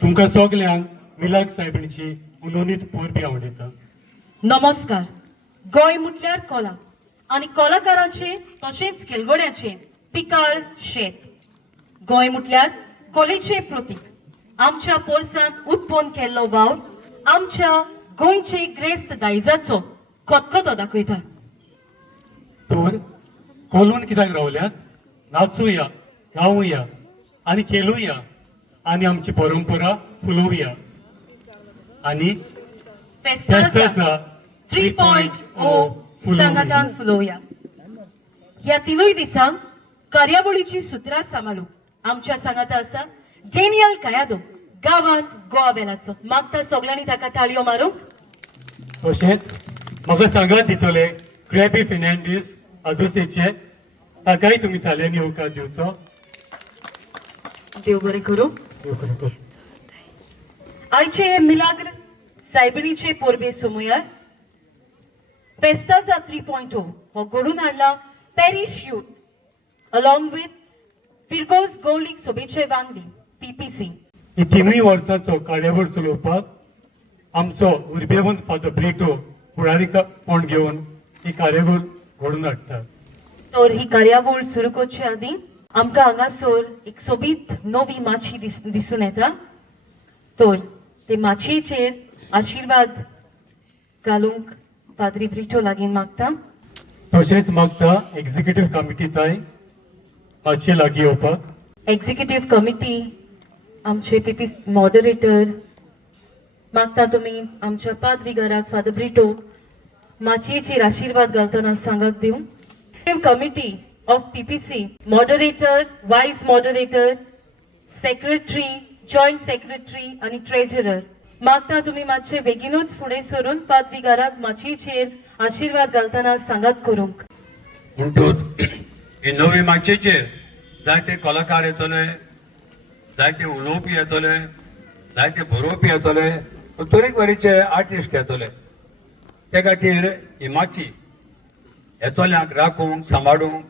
तुमकां सगल्यांक मिलाक साहेबांची उलोवणीत पोरबी आवडटा. नमस्कार. गोंय म्हटल्यार कला आनी कलाकारांचे तशेंच खेळगड्याचे पिकाळ शेत. गोंय म्हटल्यार कलेचे प्रतीक. आमच्या पोरसांत उत्पन्न केल्लो वावर आमच्या गोंयचे ग्रेस्त दायजाचो खतखतो दाखयता. तर कोलून कित्याक रावल्यात? नाचूया, गावुया आनी खेळुया आनी आमची परंपरा फुलोवया. आनी फेस्ताचा 3.0 सांगातान फुलोवया. ह्या तिनूय दिसांक कार्यावळीची सुत्रां सांबाळूंक आमच्या सांगाता आसा डेनियल कायादो गांवांत गोवा बेलाचो. मागता सगळ्यांनी ताका ताळयो मारूंक. तशेंच म्हाका सांगात दितले क्रॅबी फेर्नांडीस अजोसेचे ताकाय तुमी थाल्यांनी होकार दिवचो. देव बरें करूं. आयचे मिलाग्र सायबणीचे पोरबे सोमयार फेस्ताचा 3.0 हो घडून हाडला पॅरिश यूथ अलॉंग विथ फिरगोस गौलीक सोबेचे वांगडी पीपीसी. ही तिनूय वर्सांचो कार्यावळ चलोवपाक आमचो उर्बेवंत फादर ब्रिटो फुडारीपण घेवन ही कार्यावळ घडोवन हाडटा. तर ही कार्यावळ सुरू करचे आदीं आमकां हांगासर एक सोबीत नवी माची दिसून येता. तर ते माचयेचेर आशिर्वाद घालूंक पाद्री ब्रिटो लागीं मागता. तशेंच मागता एक्झिक्युटीव कमिटीताय माचये लागीं येवपाक. एक्झिक्युटीव कमिटी आमचे पीपी मॉडरेटर मागता तुमी आमच्या पाद्री घराक फादर ब्रिटो माचयेचेर आशिर्वाद घालतना सांगात दिवं. कमिटी ऑफ पीपीसी मॉडरेटर, वायस मॉडरेटर, सेक्रेटरी, जॉईंट सेक्रेटरी आणि ट्रेजरर मागता तुमी मातशे बेगीनूच फुडें सरून पाद्री घराक माचयेचेर आशिर्वाद घालतना सांगात करूंक. म्हणटूच ही नवी माचयेचेर जायते कलाकार येतले, जायते उलोवपी येतले, जायते बरोवपी येतले, तरेकवारीचे आर्टिस्ट येतले. त्या खातीर ही माची येतल्यांक राखूंक सांबाळूंक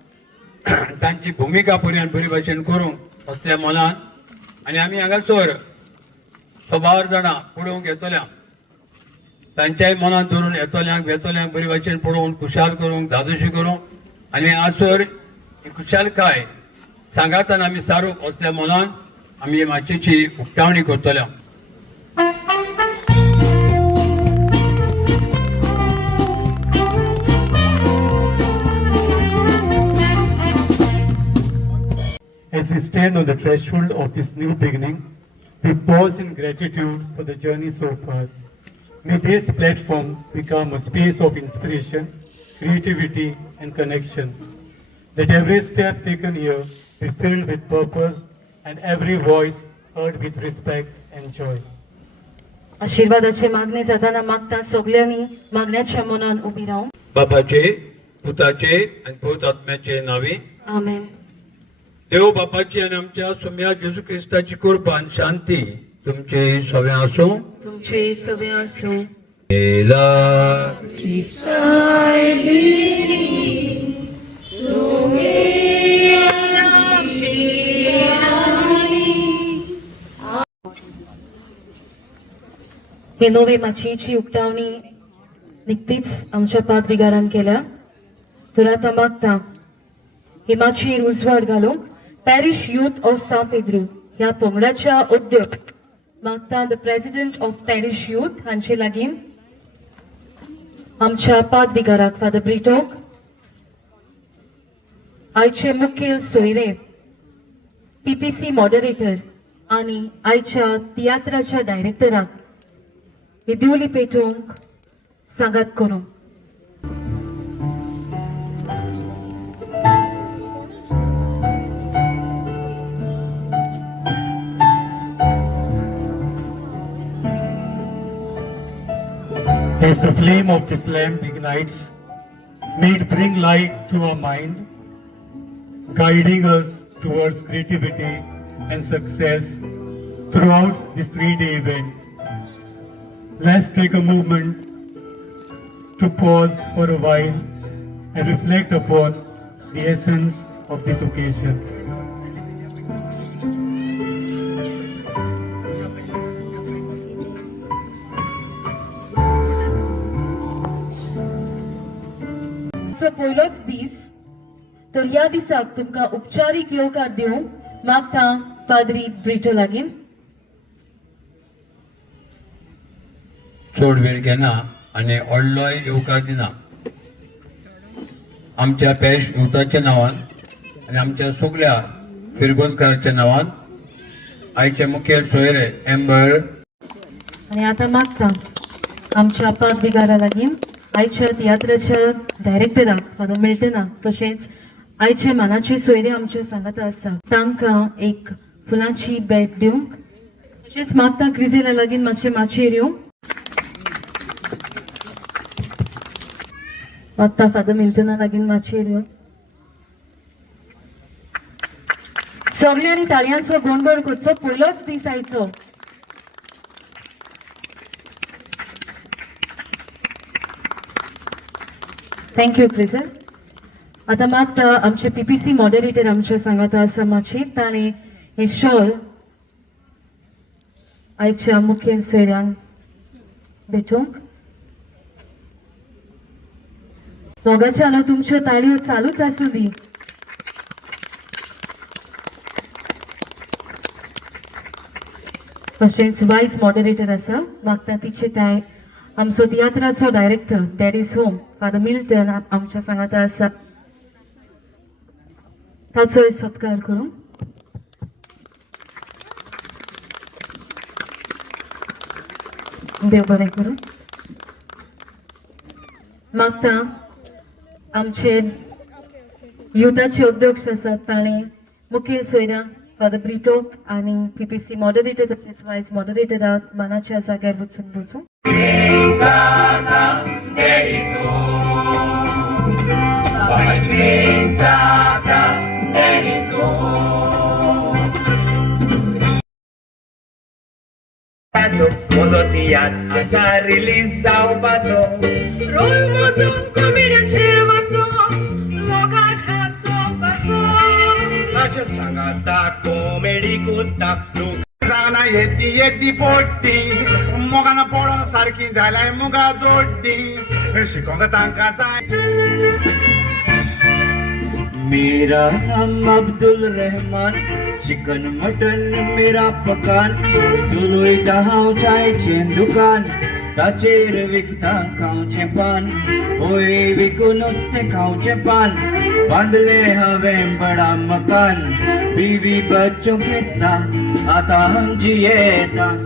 तांची भुमिका पर्यंत बरी भाशेन करूंक असल्या मनान आनी आमी हांगासर 12 जाणां पळोवंक येतल्यांक तांच्याय मनान धरून येतल्यांक वेतल्यांक बरी भाशेन पळोवन खुशाल करूंक धादोशी करूंक आनी हांगासर ही खुशालकाय सांगातान आमी सारूंक असल्या मनान आमी माचयेची उक्तावणी करतल्या. As we stand on the threshold of this new beginning, we pause in gratitude for the journey so far. May this platform become a space of inspiration, creativity, and connection. That every step taken here be filled with purpose and every voice heard with respect and joy. आशिर्वादाचे मागणे जाताना मागता सगळ्यांनी मागण्याच्या मनान उभी राहून. बापाचे, पुताचे आनी पवित्र आत्म्याचे नावे आमेन. देव बापाची आनी आमच्या सोम्या जेजू क्रिस्ताची कृपा आनी शांती तुमचे सगळ्या आसूं. तुमचे सगळे आसूं. हे नवे माचयेची उक्तावणी निकतीच आमच्या पाद्रीगारान केल्या. तर आता मागता हे माचयेर उजवाड घालूंक पॅरिश यूथ ऑफ सा पेद्रू ह्या पंगडाच्या अध्यक्ष मागता the president of parish youth हांचे लागीं आमच्या पाद्रीगाराक फादर ब्रिटोक आयचे मुखेल सोयरे पीपीसी मॉडरेटर आणि आयच्या तियात्राच्या डायरेक्टराक हे दिवली पेटोवंक सांगात करूं. As the flame of this lamp ignites, may it bring light to our mind, guiding us towards creativity and success throughout this 3-day event. Let's take a moment to pause for a while and reflect upon the essence of this occasion. पयलोच दीस तर ह्या दिसाक तुमकां उपचारीक येवकार दिवंक मागता पाद्री Brito लागीं. चड वेळ घेना आनी व्हडलोय येवकार दिना. आमच्या पेश युथाच्या नांवान आनी आमच्या सगळ्या फिरगोजकाराच्या नांवान आयचे मुखेल सोयरे एम्बर आणि आता मागता आमच्या पाद्रीगारा लागीं आयच्या तियात्राच्या डायरेक्टराक फादर मिल्टनाक तशेंच आयचे मानाचे सोयरे आमचे सांगाता आसा तांकां एक फुलांची भेट दिवंक. तशेंच मागता क्रिजेला लागीं मातशें माचयेर येवंक. मागता फादर मिल्टना लागीं माचयेर येवंक. सगळ्यांनी ताळयांचो गोंधळ करचो. पयलोच दीस आयचो. थँक्यू क्रिजल. आता मागता आमचे पीपीसी मॉडरेटर आमच्या सांगाता आसा माचयेर ताणें हे शॉल आयच्या मुखेल सोयऱ्यांक भेटोवंक. मोगाच्या न्हू तुमच्यो ताळयो चालूच आसूं दी. तशेंच वायस मॉडरेटर आसा मागता तिचे ताय आमचो तियात्राचो director that is home father Milton आमच्या सांगाता आसा ताचोय सत्कार करूं. देव बरें करूं. मागता आमचे युथाचे अध्यक्ष आसात ताणें मुखेल सोयऱ्यांक फादर ब्रिटो आनी पीपीसी मॉडरेटर तशेंच वायस मॉडरेटराक मानाच्या जाग्यार वचून बसूं. म्हजो तियात्र आसा रिलीज जावपाचो. रोल मोजून कॉमेडीचेर वचो लोकांक हांसोवपाचो. माझ्या सांगाता कॉमेडी कोत्ता लोक सांगना येती येती पोट्टी मोगाना पळोवन सारकी जाल्यार मुगा जोड्डी शिकोंक तांकां जाय. मेरा नाम अब्दुल रहमान चिकन मटन मेरा पकान चलयता हांव चायचें दुकान ताचेर विकता खावचें पान ओय विकूनच तें खावचें पान बांदलें हांवें बडा मकान बीवी बच्चों के साथ आतां हम जियेता.